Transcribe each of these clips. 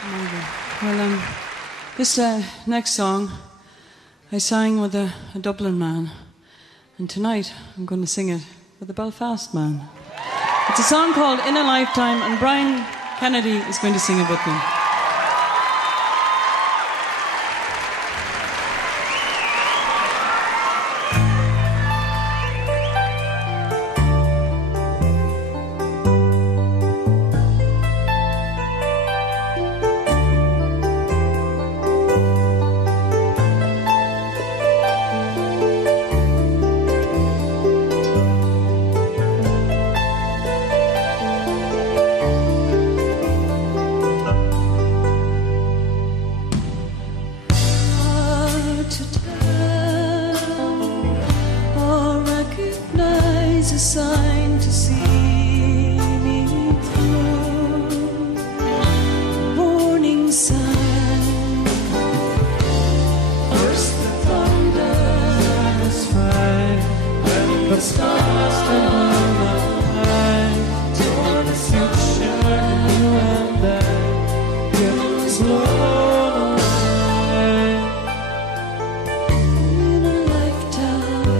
Amazing. Well, this next song I sang with a Dublin man, and tonight I'm going to sing it with a Belfast man. It's a song called In a Lifetime, and Brian Kennedy is going to sing it with me. A sign to see me through. Morning sun, first the thunder, as fire, then the stars turn on toward the future, you and I get slow away. In a lifetime,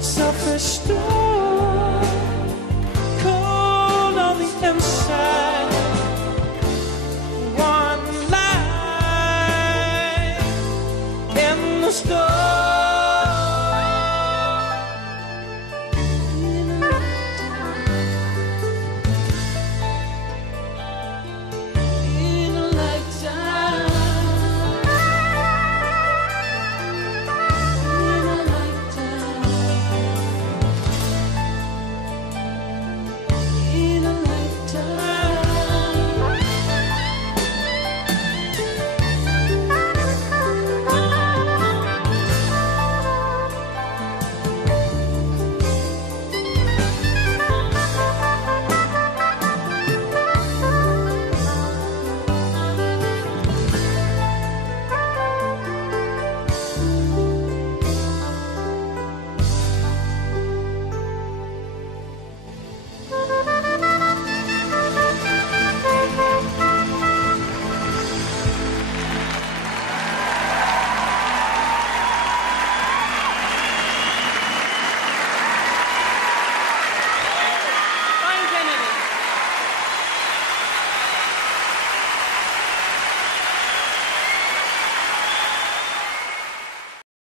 selfish.